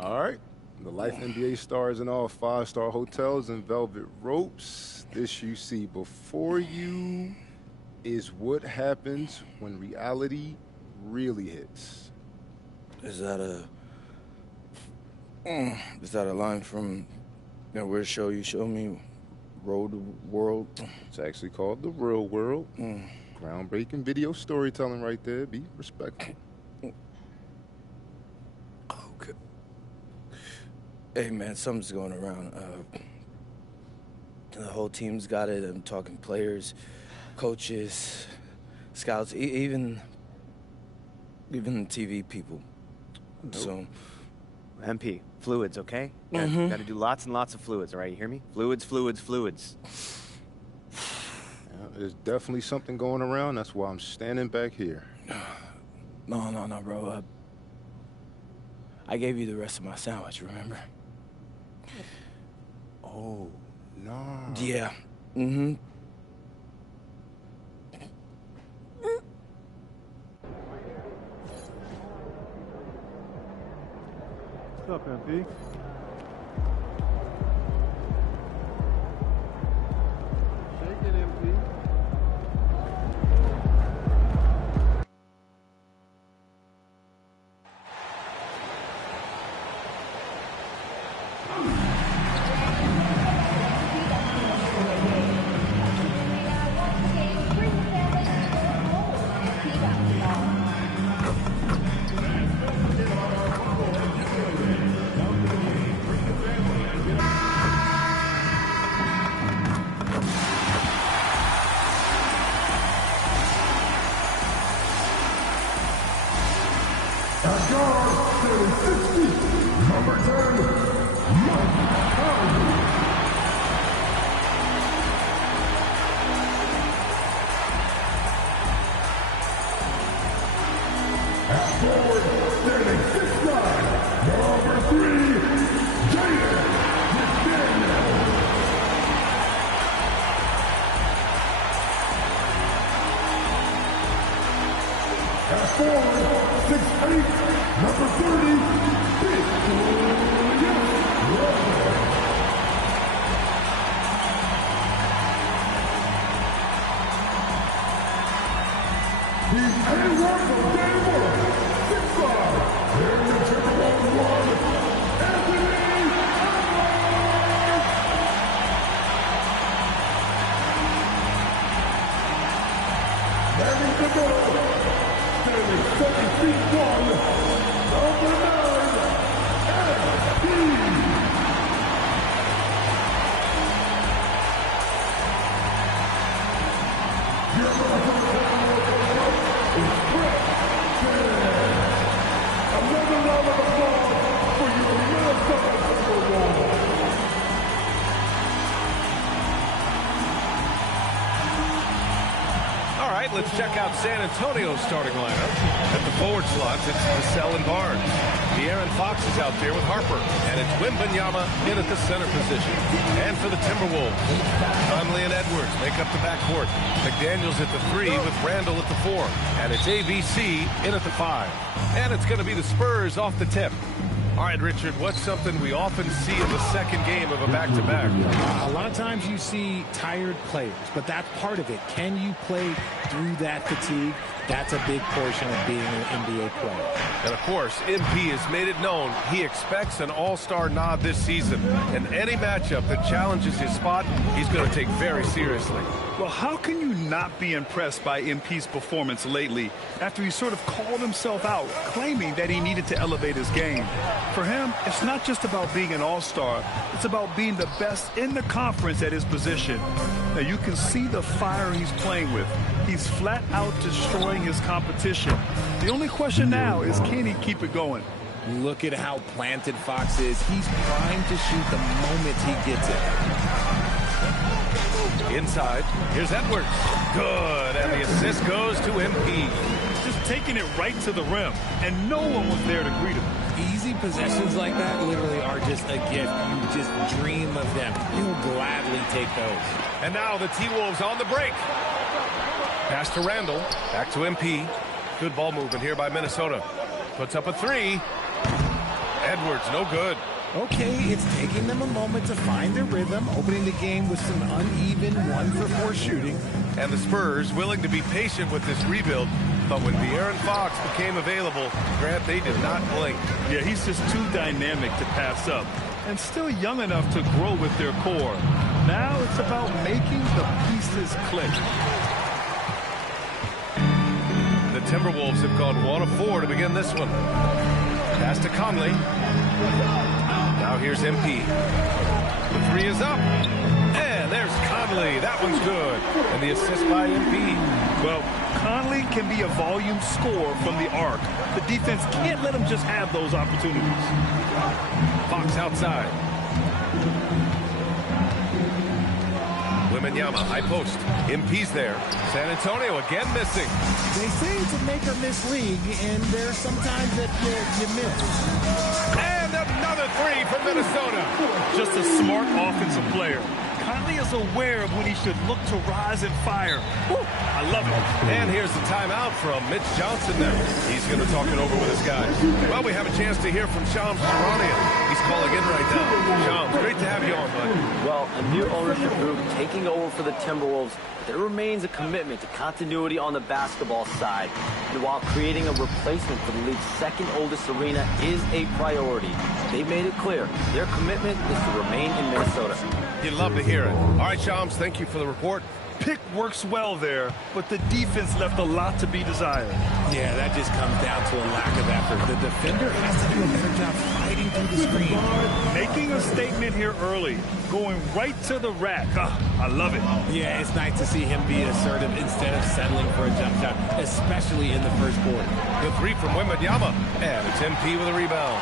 All right. The Life NBA stars in all 5-star hotels and velvet ropes. This you see before you is what happens when reality really hits. Is that a line from where show you show me Road World? It's actually called The Real World. Groundbreaking video storytelling right there. Be respectful. Okay. Hey, man, something's going around. The whole team's got it. I'm talking players, coaches, scouts, even TV people. Nope. So, MP, fluids, okay? Got to do lots and lots of fluids, all right? You hear me? Fluids, fluids, fluids. There's definitely something going around. That's why I'm standing back here. No, bro. I gave you the rest of my sandwich, remember? Oh, no. Yeah. What's up, MP? Shake it, MP. Let's check out San Antonio's starting lineup. At the forward slots, it's Vassell and Barnes. De'Aaron Fox is out there with Harper. And it's Wembanyama in at the center position. And for the Timberwolves, Conley and Edwards make up the backcourt. McDaniels at the 3 with Randall at the 4. And it's ABC in at the 5. And it's going to be the Spurs off the tip. All right, Richard, what's something we often see in the second game of a back-to-back? A lot of times you see tired players, but that's part of it. Can you play through that fatigue? That's a big portion of being an NBA player. And, of course, MP has made it known he expects an all-star nod this season. And any matchup that challenges his spot, he's going to take very seriously. Well, how can you not be impressed by MP's performance lately after he sort of called himself out, claiming that he needed to elevate his game? For him, it's not just about being an all-star. It's about being the best in the conference at his position. Now, you can see the fire he's playing with. He's flat out destroying his competition. The only question now is, can he keep it going? Look at how planted Fox is. He's primed to shoot the moment he gets it. Inside, here's Edwards. Good, and the assist goes to MP. Just taking it right to the rim, and no one was there to greet him. Easy possessions like that literally are just a gift. You just dream of them. You'll gladly take those. And now the T-Wolves on the break. Pass to Randall, back to MP. Good ball movement here by Minnesota. Puts up a 3. Edwards, no good. Okay, it's taking them a moment to find their rhythm, opening the game with some uneven 1-for-4 shooting. And the Spurs willing to be patient with this rebuild, but when De'Aaron Fox became available, Grant, they did not blink. Yeah, he's just too dynamic to pass up and still young enough to grow with their core. Now it's about making the pieces click. The Timberwolves have gone 1 of 4 to begin this one. Pass to Conley. Now here's MP. The three is up. And there's Conley. That one's good. And the assist by MP. Well, Conley can be a volume scorer from the arc. The defense can't let him just have those opportunities. Fox outside. Wembanyama, high post. MP's there. San Antonio again missing. They say it's a make or miss league, and there are some times that you miss. And another three from Minnesota. Just a smart offensive player. Conley is aware of when he should look to rise and fire. Woo, I love it. And here's the timeout from Mitch Johnson now. He's going to talk it over with his guys. Well, we have a chance to hear from Shams Charania. He's calling in right now. Shams, great to have you on, bud. Well, a new ownership group taking over for the Timberwolves. There remains a commitment to continuity on the basketball side. And while creating a replacement for the league's second oldest arena is a priority, they've made it clear their commitment is to remain in Minnesota. You'd love to hear it. All right, Shams, thank you for the report. Pick works well there, but the defense left a lot to be desired. Yeah, that just comes down to a lack of effort. The defender has to do a better job fighting through the screen. Making a statement here early, going right to the rack. I love it. Yeah, it's nice to see him be assertive instead of settling for a jump shot, especially in the first quarter. The three from Wembanyama, and it's MP with a rebound.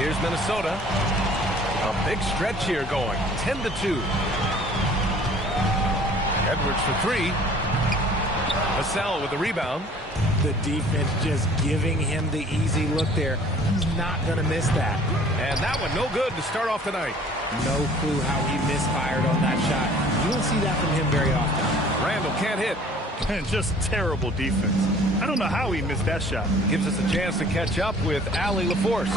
Here's Minnesota. A big stretch here going, 10-2. Edwards for three. Vassell with the rebound. The defense just giving him the easy look there. He's not going to miss that. And that one no good to start off the night. No clue how he misfired on that shot. You don't see that from him very often. Randall can't hit. And just terrible defense. I don't know how he missed that shot. Gives us a chance to catch up with Allie LaForce.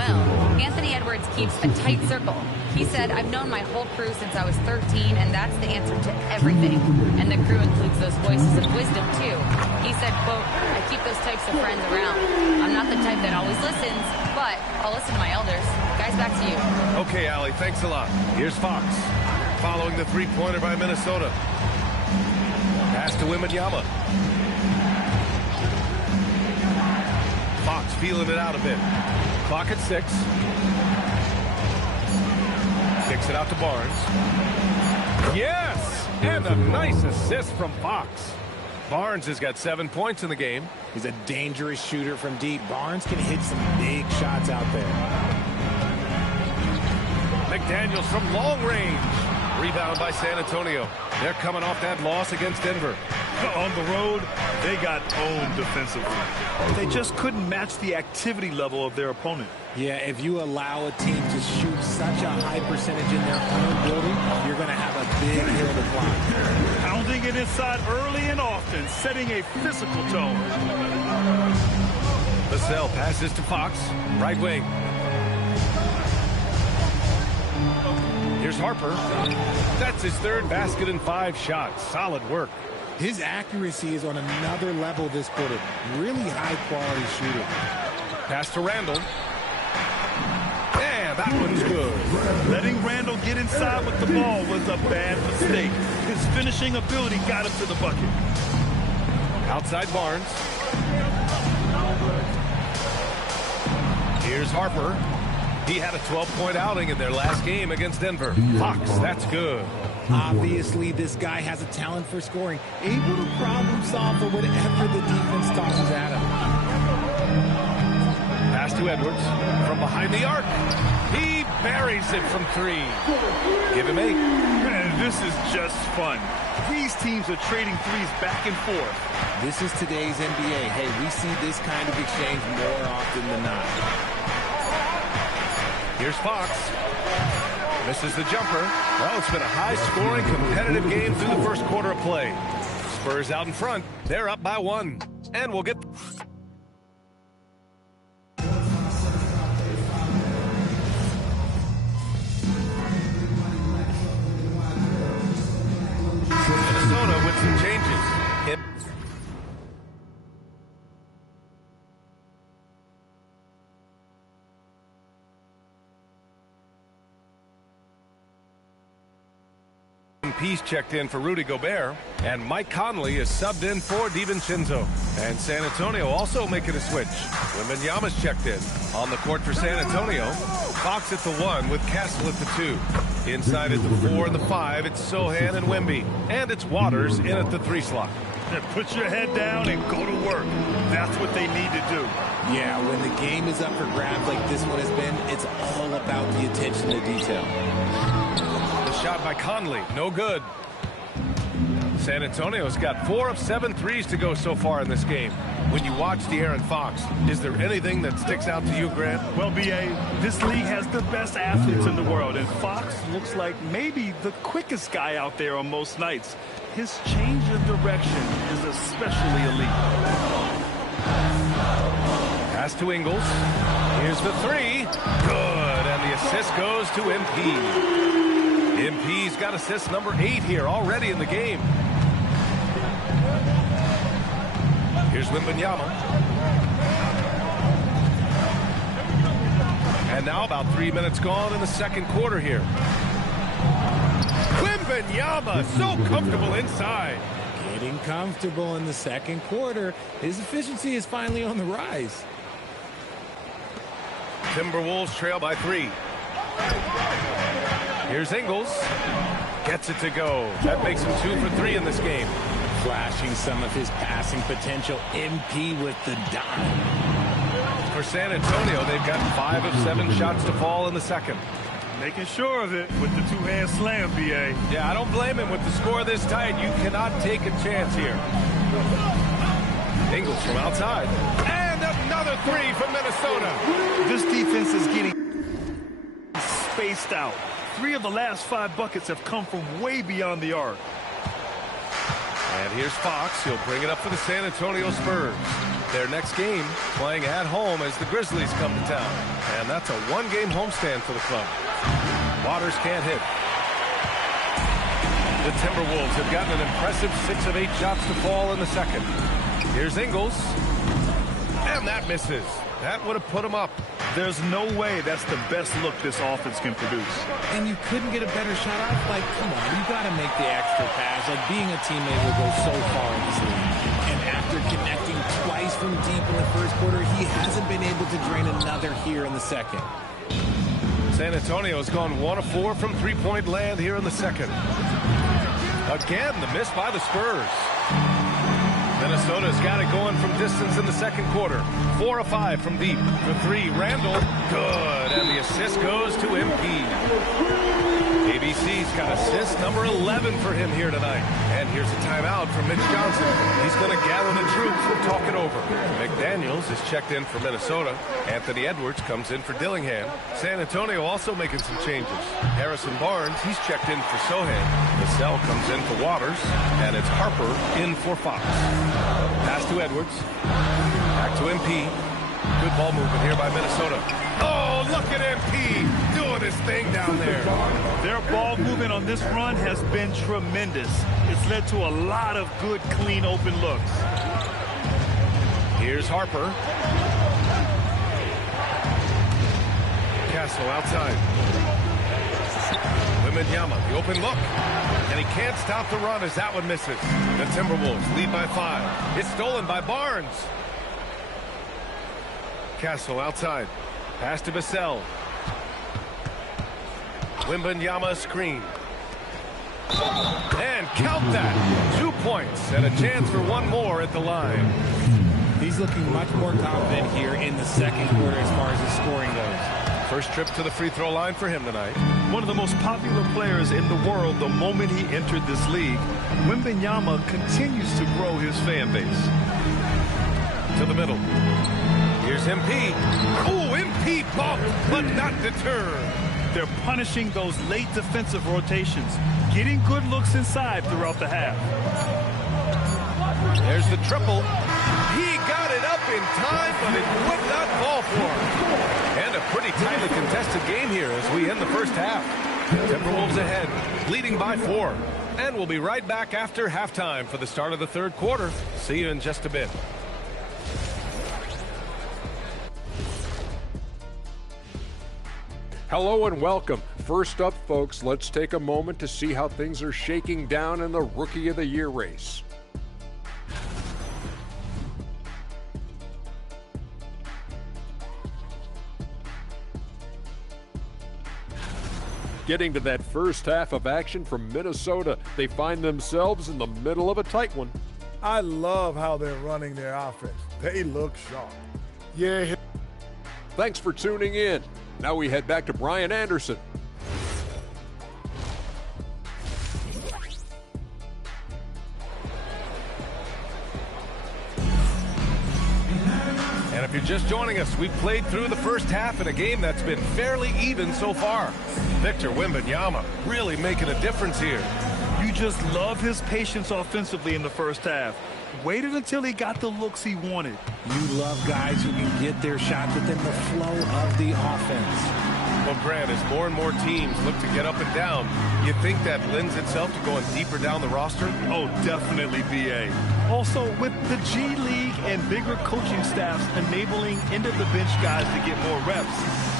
Well, Anthony Edwards keeps a tight circle. He said, I've known my whole crew since I was 13, and that's the answer to everything. And the crew includes those voices of wisdom, too. He said, quote, I keep those types of friends around. I'm not the type that always listens, but I'll listen to my elders. Guys, back to you. Okay, Allie, thanks a lot. Here's Fox, following the three-pointer by Minnesota. Pass to Wembanyama. Fox feeling it out a bit. Clock at 6. Kicks it out to Barnes. Yes! And a nice assist from Fox. Barnes has got 7 points in the game. He's a dangerous shooter from deep. Barnes can hit some big shots out there. McDaniels from long range. Rebound by San Antonio. They're coming off that loss against Denver. On the road, they got owned defensively. They just couldn't match the activity level of their opponent. Yeah, if you allow a team to shoot such a high percentage in their own building, you're going to have a big hill to climb. Pounding it inside early and often, setting a physical tone. Vassell passes to Fox, right wing. Here's Harper. That's his third basket in 5 shots. Solid work. His accuracy is on another level this quarter. Really high-quality shooter. Pass to Randall. Yeah, that one's good. Letting Randall get inside with the ball was a bad mistake. His finishing ability got him to the bucket. Outside Barnes. Here's Harper. He had a 12-point outing in their last game against Denver. Fox, that's good. Obviously, this guy has a talent for scoring, able to problem solve for whatever the defense tosses at him. Pass to Edwards from behind the arc. He buries it from 3. Give him 8. Man, this is just fun. These teams are trading threes back and forth. This is today's NBA. Hey, we see this kind of exchange more often than not. Here's Fox. Misses the jumper. Well, it's been a high-scoring, competitive game through the first quarter of play. Spurs out in front. They're up by 1. And we'll get... MP's checked in for Rudy Gobert, and Mike Conley is subbed in for DiVincenzo. And San Antonio also making a switch. Wembanyama's checked in. On the court for San Antonio, Fox at the 1 with Castle at the 2. Inside at the 4 and the 5, it's Sohan and Wemby. And it's Waters in at the 3 slot. Put your head down and go to work. That's what they need to do. Yeah, when the game is up for grabs like this one has been, it's all about the attention to detail. The shot by Conley, no good. San Antonio's got 4 of 7 threes to go so far in this game. When you watch De'Aaron Fox, is there anything that sticks out to you, Grant? Well, B.A., this league has the best athletes in the world, and Fox looks like maybe the quickest guy out there on most nights. His change of direction is especially elite. Pass to Ingles. Here's the 3. Good, and the assist goes to MP. MP's got assist number 8 here already in the game. Here's Wembanyama. And now about 3 minutes gone in the second quarter here. Wembanyama, so comfortable inside. Getting comfortable in the second quarter. His efficiency is finally on the rise. Timberwolves trail by 3. Here's Ingles. Gets it to go. That makes him 2 for 3 in this game. Flashing some of his passing potential. MP with the dime. For San Antonio, they've got 5 of 7 shots to fall in the second. Making sure of it with the two-hand slam, B.A. Yeah, I don't blame him. With the score this tight, you cannot take a chance here. Ingles from outside. And another 3 from Minnesota. This defense is getting spaced out. 3 of the last 5 buckets have come from way beyond the arc. And here's Fox. He'll bring it up for the San Antonio Spurs. Their next game playing at home as the Grizzlies come to town. And that's a 1-game homestand for the club. Waters can't hit. The Timberwolves have gotten an impressive 6 of 8 shots to fall in the second. Here's Ingles. And that misses. That would have put him up. There's no way that's the best look this offense can produce. And you couldn't get a better shot off? Like, come on, you got to make the extra pass. Like, being a teammate will go so far in this league. And after connecting twice from deep in the first quarter, he hasn't been able to drain another here in the second. San Antonio has gone 1 of 4 from three-point land here in the second. Again, the miss by the Spurs. Minnesota's got it going from distance in the second quarter. 4 of 5 from deep. For 3, Randall. Good. And the assist goes to MP. ABC's got assist number 11 for him here tonight. And here's a timeout from Mitch Johnson. He's going to gather the troops and talk it over. McDaniels is checked in for Minnesota. Anthony Edwards comes in for Dillingham. San Antonio also making some changes. Harrison Barnes, he's checked in for Sohan. Vassell comes in for Waters. And it's Harper in for Fox. Pass to Edwards. Back to MP. Good ball movement here by Minnesota. Oh, look at MP doing his thing down there. Their ball movement on this run has been tremendous. It's led to a lot of good, clean, open looks. Here's Harper. Castle outside. Wembanyama, the open look. And he can't stop the run as that one misses. The Timberwolves lead by 5. It's stolen by Barnes. Castle outside. Pass to Vassell. Wembanyama screen. And count that. 2 points and a chance for 1 more at the line. He's looking much more confident here in the second quarter as far as his scoring goes. First trip to the free throw line for him tonight. One of the most popular players in the world the moment he entered this league, Wembanyama continues to grow his fan base. To the middle. Here's MP. Oh, MP bumped, but not deterred. They're punishing those late defensive rotations, getting good looks inside throughout the half. There's the triple. He got it up in time, but it would not fall for him. And a pretty tightly contested game here as we end the first half. Timberwolves ahead, leading by 4. And we'll be right back after halftime for the start of the third quarter. See you in just a bit. Hello and welcome. First up, folks, let's take a moment to see how things are shaking down in the Rookie of the Year race. Getting to that first half of action from Minnesota, they find themselves in the middle of a tight one. I love how they're running their offense. They look sharp. Yeah. Thanks for tuning in. Now we head back to Brian Anderson. And if you're just joining us, we've played through the first half in a game that's been fairly even so far. Victor Wembanyama really making a difference here. You just love his patience offensively in the first half. Waited until he got the looks he wanted. You love guys who can get their shot within the flow of the offense. Well, Grant, as more and more teams look to get up and down, you think that lends itself to going deeper down the roster? Oh, definitely, BA. Also, with the G League and bigger coaching staffs enabling end-of-the-bench guys to get more reps,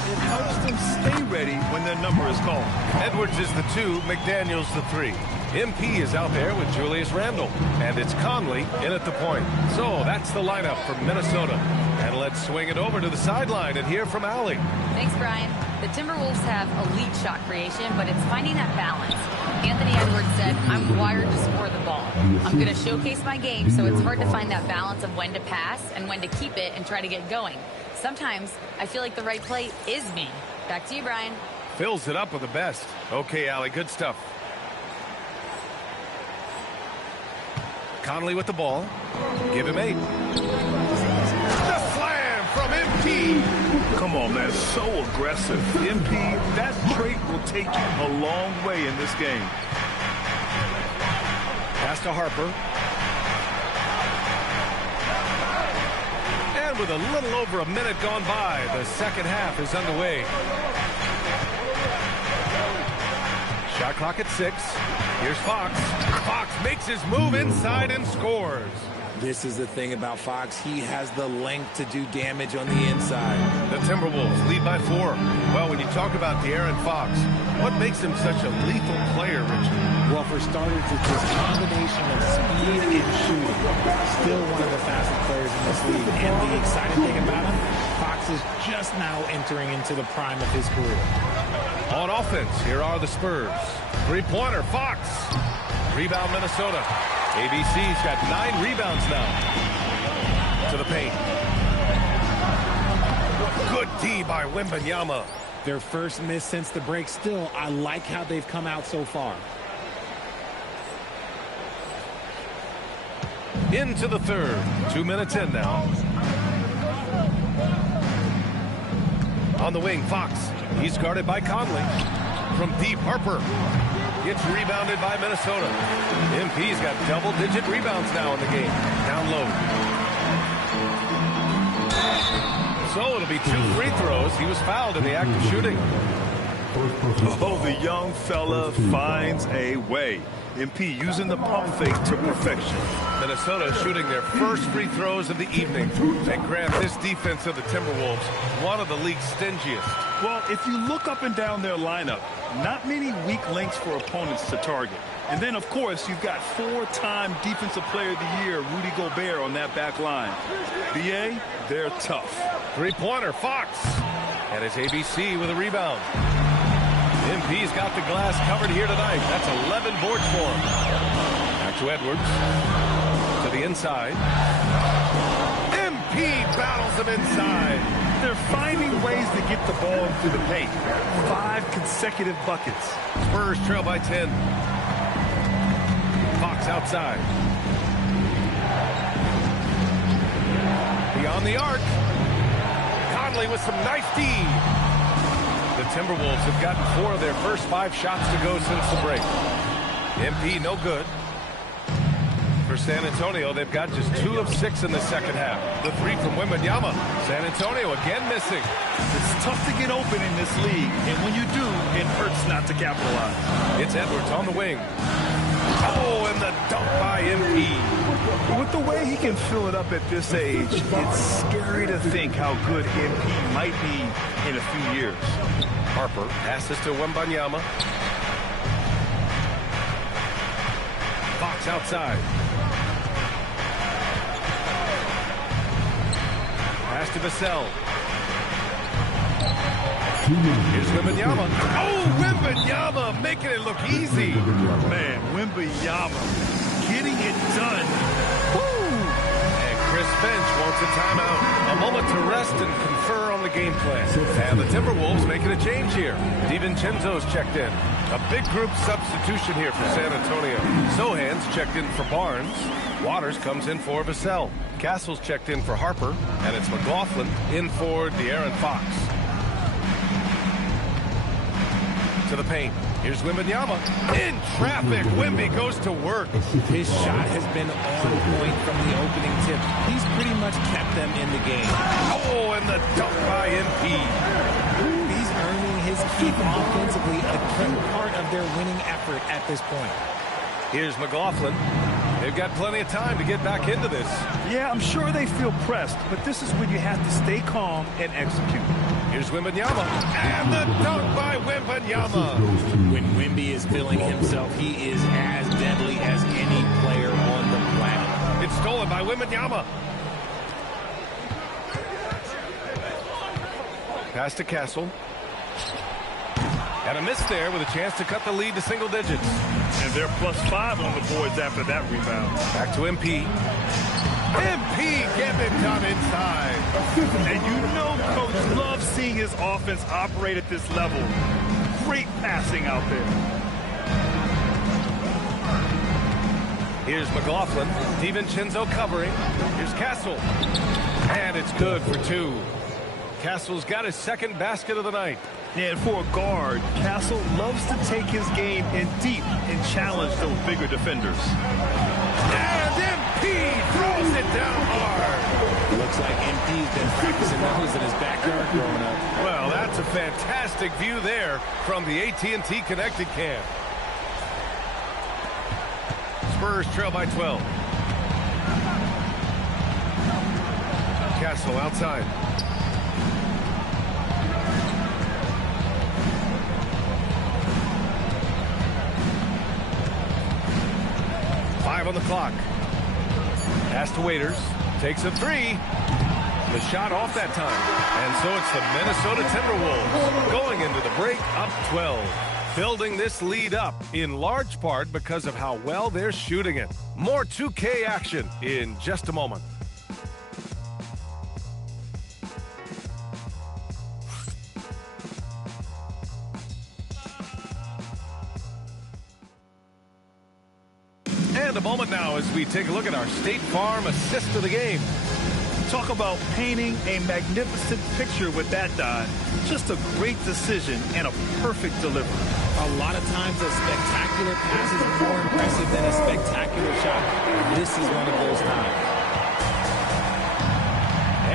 it helps them stay ready when their number is called. Edwards is the 2, McDaniels the 3. MP is out there with Julius Randle, and it's Conley in at the point. So that's the lineup for Minnesota. And let's swing it over to the sideline and hear from Allie. Thanks, Brian. The Timberwolves have elite shot creation, but it's finding that balance. Anthony Edwards said, I'm wired to score the ball. I'm going to showcase my game, so it's hard to find that balance of when to pass and when to keep it and try to get going. Sometimes I feel like the right play is me. Back to you, Brian. Fills it up with the best. Okay, Allie, good stuff. Conley with the ball. Give him 8. The slam from MP. Come on, man. So aggressive. MP, that trait will take you a long way in this game. Pass to Harper. And with a little over a minute gone by, the second half is underway. Shot clock at 6. Here's Fox. Fox makes his move inside and scores. This is the thing about Fox. He has the length to do damage on the inside. The Timberwolves lead by 4. Well, when you talk about De'Aaron Fox, what makes him such a lethal player, Richard? Well, for starters, it's his combination of speed and shooting. Still one of the fastest players in this league. And the exciting thing about him, Fox is just now entering into the prime of his career. On offense, here are the Spurs. Three-pointer, Fox. Rebound, Minnesota. ABC's got 9 rebounds now. To the paint. Good D by Wembanyama. Their first miss since the break. Still, I like how they've come out so far. Into the third. 2 minutes in now. On the wing, Fox. He's guarded by Conley. From deep, Harper. Gets rebounded by Minnesota. MP's got double-digit rebounds now in the game. Down low. So it'll be 2 free throws. He was fouled in the act of shooting. Oh, the young fella finds a way. MP using the pump fake to perfection. Minnesota shooting their first free throws of the evening. And Grant, this defense of the Timberwolves, one of the league's stingiest. Well, if you look up and down their lineup, not many weak links for opponents to target. And then, of course, you've got 4-time Defensive Player of the Year, Rudy Gobert, on that back line. BA, they're tough. Three-pointer, Fox. And it's ABC with a rebound. MP's got the glass covered here tonight. That's 11 boards for him. Back to Edwards. To the inside. MP battles him inside. They're finding ways to get the ball into the paint. 5 consecutive buckets. Spurs trail by 10. Fox outside. Beyond the arc. Conley with some nice D. The Timberwolves have gotten 4 of their first 5 shots to go since the break. MP no good. For San Antonio, they've got just 2 of 6 in the second half. The 3 from Wembanyama. San Antonio again missing. It's tough to get open in this league, and when you do, it hurts not to capitalize. It's Edwards on the wing. Oh, and the dunk by MP. With the way he can fill it up at this age, it's scary to think how good MP might be in a few years. Harper passes to Wembanyama. Fox outside. Pass to Vassell. Here's Wembanyama. Oh, Wembanyama making it look easy. Man, Wembanyama getting it done. Woo! And Chris Finch wants a timeout. A moment to rest and confer on the game plan. And the Timberwolves making a change here. DiVincenzo's checked in. A big group substitution here for San Antonio. Sohan's checked in for Barnes. Waters comes in for Vassell. Castle's checked in for Harper. And it's McLaughlin in for De'Aaron Fox. To the paint. Here's Wembanyama. In traffic, Wemby goes to work. His shot has been on point from the opening tip. He's pretty much kept them in the game. Oh, and the dunk by MP. He's earning his keep offensively, a key part of their winning effort at this point. Here's McLaughlin. They've got plenty of time to get back into this. Yeah, I'm sure they feel pressed, but this is when you have to stay calm and execute. Here's Wembanyama. And the dunk by Wembanyama. When Wemby is feeling himself, he is as deadly as any player on the planet. It's stolen by Wembanyama. Pass to Castle. And a miss there with a chance to cut the lead to single digits. And they're +5 on the boards after that rebound. Back to MP. MP getting it done inside. And you know Coach loves seeing his offense operate at this level. Great passing out there. Here's McLaughlin. DiVincenzo covering. Here's Castle. And it's good for two. Castle's got his second basket of the night. And for a guard, Castle loves to take his game in deep and challenge those bigger defenders. And MP throws it down hard. Looks like MP's been practicing those in his backyard growing up. Well, that's a fantastic view there from the AT&T Connected Cam. Spurs trail by 12. Castle outside. On the clock. Pass to Waiters. Takes a three. The shot off that time. And so it's the Minnesota Timberwolves going into the break up 12. Building this lead up in large part because of how well they're shooting it. More 2K action in just a moment. And a moment now as we take a look at our State Farm assist of the game. Talk about painting a magnificent picture with that, Don. Just a great decision and a perfect delivery. A lot of times a spectacular pass is more impressive than a spectacular shot. This is one of those times.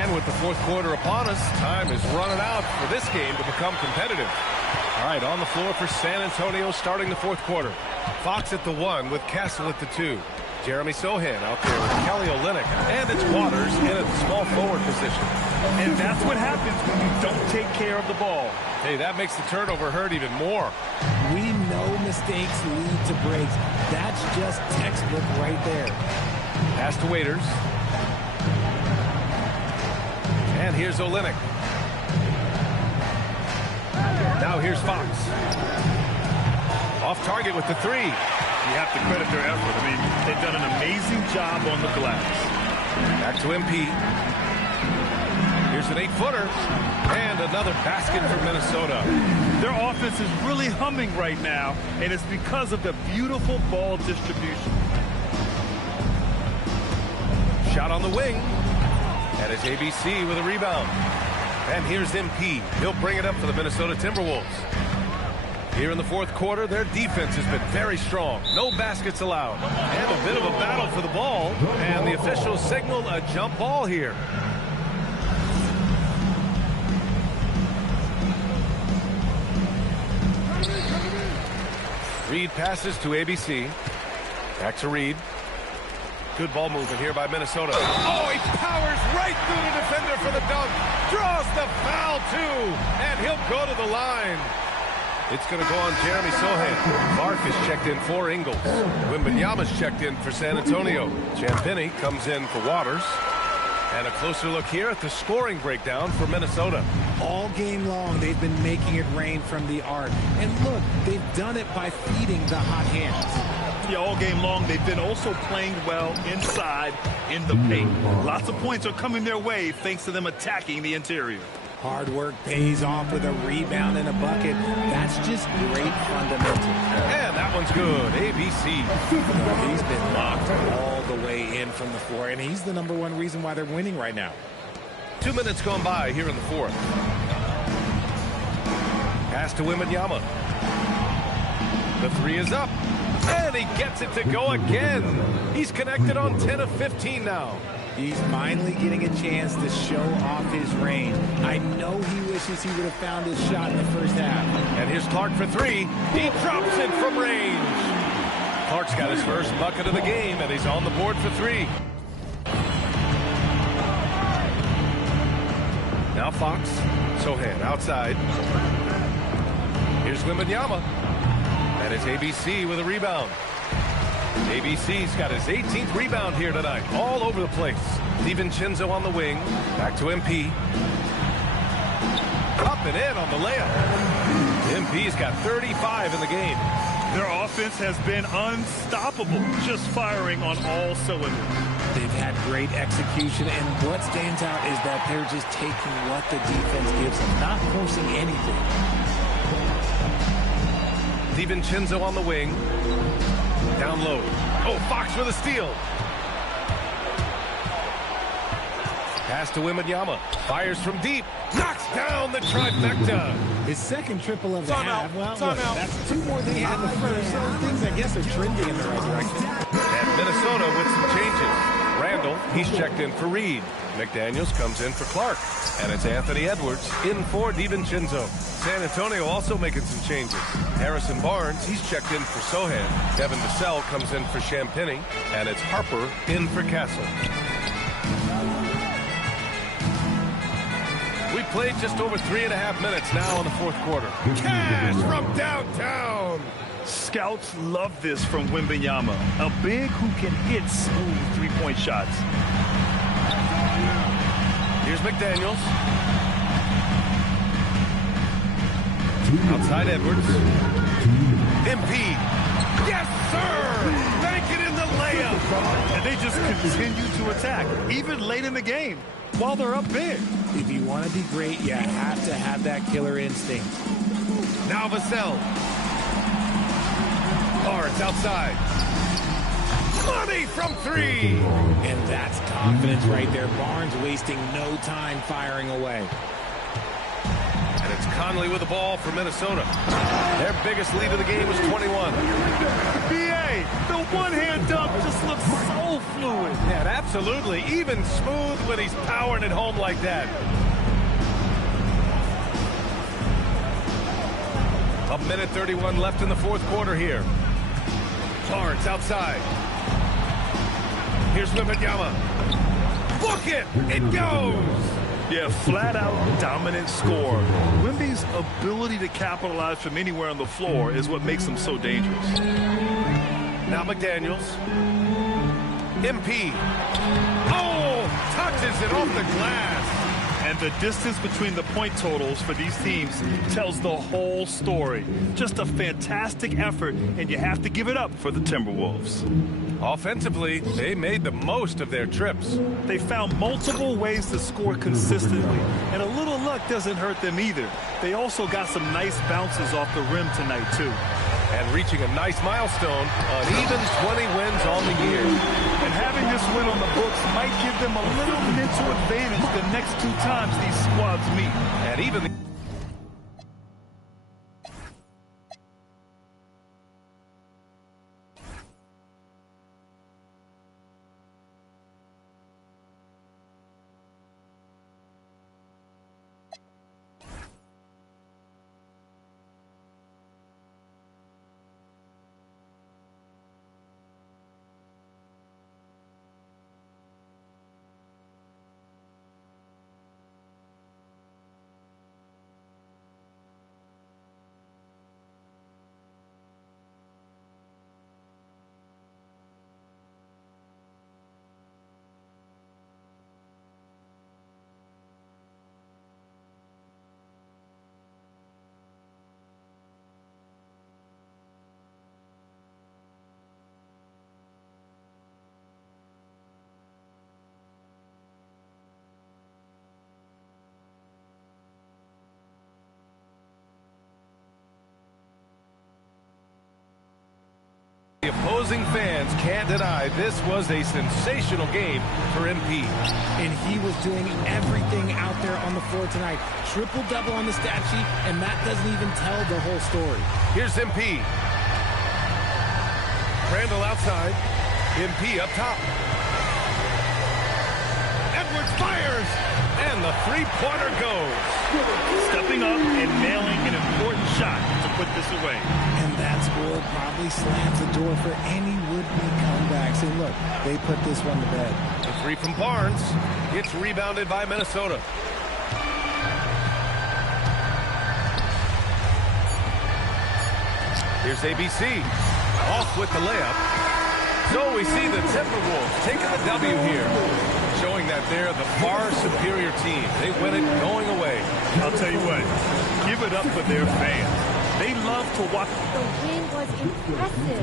And with the fourth quarter upon us, time is running out for this game to become competitive. All right, on the floor for San Antonio starting the fourth quarter. Fox at the 1 with Castle at the 2. Jeremy Sohan out there with Kelly Olynyk. And it's Waters in at the small forward position. And that's what happens when you don't take care of the ball. Hey, that makes the turnover hurt even more. We know mistakes lead to breaks. That's just textbook right there. Pass to Waiters. And here's Olynyk. Now here's Fox. Off target with the 3. You have to credit their effort. I mean, they've done an amazing job on the glass. Back to MP. Here's an 8-footer. And another basket for Minnesota. Their offense is really humming right now, and it's because of the beautiful ball distribution. Shot on the wing. And it's ABC with a rebound. And here's MP. He'll bring it up for the Minnesota Timberwolves. Here in the fourth quarter, their defense has been very strong. No baskets allowed. And a bit of a battle for the ball. And the officials signal a jump ball here. Reed passes to ABC. Back to Reed. Good ball movement here by Minnesota. Oh, he powers right through the defender for the dunk. Draws the foul, too. And he'll go to the line. It's going to go on Jeremy Sohan. Clark is checked in for Ingles. Wembanyama's checked in for San Antonio. Champagnie comes in for Waters. And a closer look here at the scoring breakdown for Minnesota. All game long, they've been making it rain from the arc. And look, they've done it by feeding the hot hands. Yeah, all game long, they've been also playing well inside in the paint. Lots of points are coming their way thanks to them attacking the interior. Hard work pays off with a rebound and a bucket. That's just great fundamentals. And that one's good. ABC. He's been locked all the way in from the floor, and he's the #1 reason why they're winning right now. 2 minutes gone by here in the fourth. Pass to Wembanyama. The three is up. And he gets it to go again. He's connected on 10 of 15 now. He's finally getting a chance to show off his range. I know he wishes he would have found his shot in the first half. And here's Clark for three. He drops it from range. Clark's got his first bucket of the game, and he's on the board for three. Now Fox. Sohan outside. Here's Wembanyama. And it's ABC with a rebound. ABC's got his 18th rebound here tonight. All over the place. DiVincenzo on the wing. Back to MP. Up and in on the layup. MP's got 35 in the game. Their offense has been unstoppable, just firing on all cylinders. They've had great execution, and what stands out is that they're just taking what the defense gives them, not forcing anything. DiVincenzo on the wing. Down low. Oh, Fox with a steal. Pass to Wembanyama. Fires from deep. Knocks down the trifecta. His second triple of the half. Well, look, that's 2 more than he had in the first. So things, I guess, are trending in the right direction. And Minnesota with some changes. Randall, he's checked in for Reed. McDaniels comes in for Clark. And it's Anthony Edwards in for DiVincenzo. San Antonio also making some changes. Harrison Barnes, he's checked in for Sohan. Devin Vassell comes in for Champagnie. And it's Harper in for Castle. We played just over 3.5 minutes now in the fourth quarter. Cash from downtown. Scouts love this from Wembanyama, a big who can hit smooth three-point shots. Here's McDaniels. Outside Edwards. MP. Yes, sir! Bank it in the layup. And they just continue to attack, even late in the game, while they're up big. If you want to be great, you have to have that killer instinct. Now Vassell. Barnes outside. Money from three. And that's confidence right there. Barnes wasting no time firing away. And it's Conley with the ball for Minnesota. Their biggest lead of the game was 21. BA, the one-hand dunk just looks so fluid. Yeah, absolutely. Even smooth when he's powering it home like that. A minute 31 left in the fourth quarter here. Barnes outside. Here's Wembanyama. Book it! It goes! Yeah, flat-out dominant score. Wemby's ability to capitalize from anywhere on the floor is what makes him so dangerous. Now McDaniels. MP. Oh! Touches it off the glass. And the distance between the point totals for these teams tells the whole story. Just a fantastic effort, and you have to give it up for the Timberwolves. Offensively, they made the most of their trips. They found multiple ways to score consistently, and a little luck doesn't hurt them either. They also got some nice bounces off the rim tonight, too. And reaching a nice milestone, an even 20 wins on the year. And having this win on the books might give them a little mental advantage the next 2 times these squads meet. And even the opposing fans can't deny this was a sensational game for MP. And he was doing everything out there on the floor tonight. Triple-double on the stat sheet, and that doesn't even tell the whole story. Here's MP. Randall outside. MP up top. Edwards fires. And the three-pointer goes. Stepping up and nailing an important shot to put this away. And that score probably slams the door for any would-be comebacks. And look, they put this one to bed. The three from Barnes gets rebounded by Minnesota. Here's ABC. Off with the layup. So we see the Timberwolves taking the W here, showing that they're the far superior team. They win it going away. I'll tell you what, give it up for their fans. They love to watch. The win was impressive.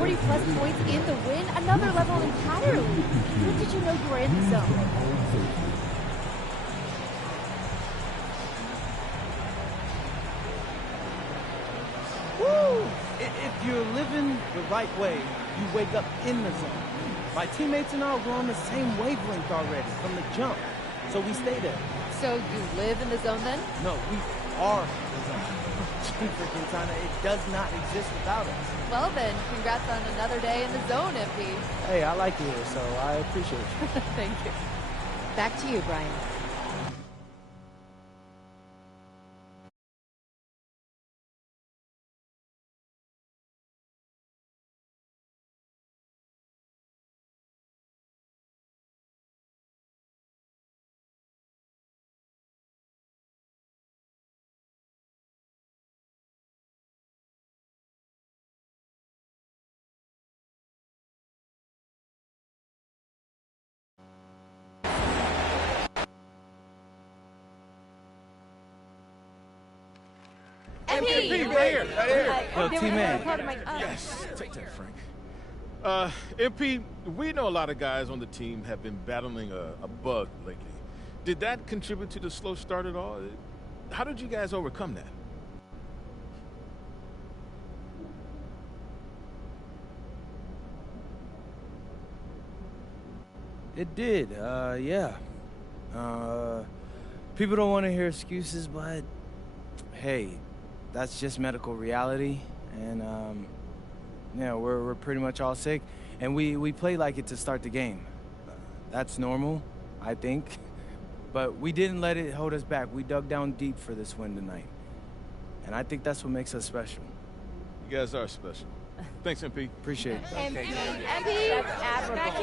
40-plus points in the win, another level entirely. When did you know you were in the zone? Woo! If you're living the right way, you wake up in the zone. My teammates and I were on the same wavelength already from the jump, so we stay there. So you live in the zone then? No, we are the zone. Freaking Tana, it does not exist without us. Well then, congrats on another day in the zone, MP. Hey, I like you here, so I appreciate you. Thank you. Back to you, Brian. MP, right here. Yo, T-Man. Yes, take that, Frank. MP, we know a lot of guys on the team have been battling a bug lately. Did that contribute to the slow start at all? How did you guys overcome that? It did, yeah. People don't want to hear excuses, but hey, that's just medical reality. And, yeah, we're pretty much all sick. And we play like it to start the game. That's normal, I think. But we didn't let it hold us back. We dug down deep for this win tonight. And I think that's what makes us special. You guys are special. Thanks, MP. Appreciate it. MP, that's admirable.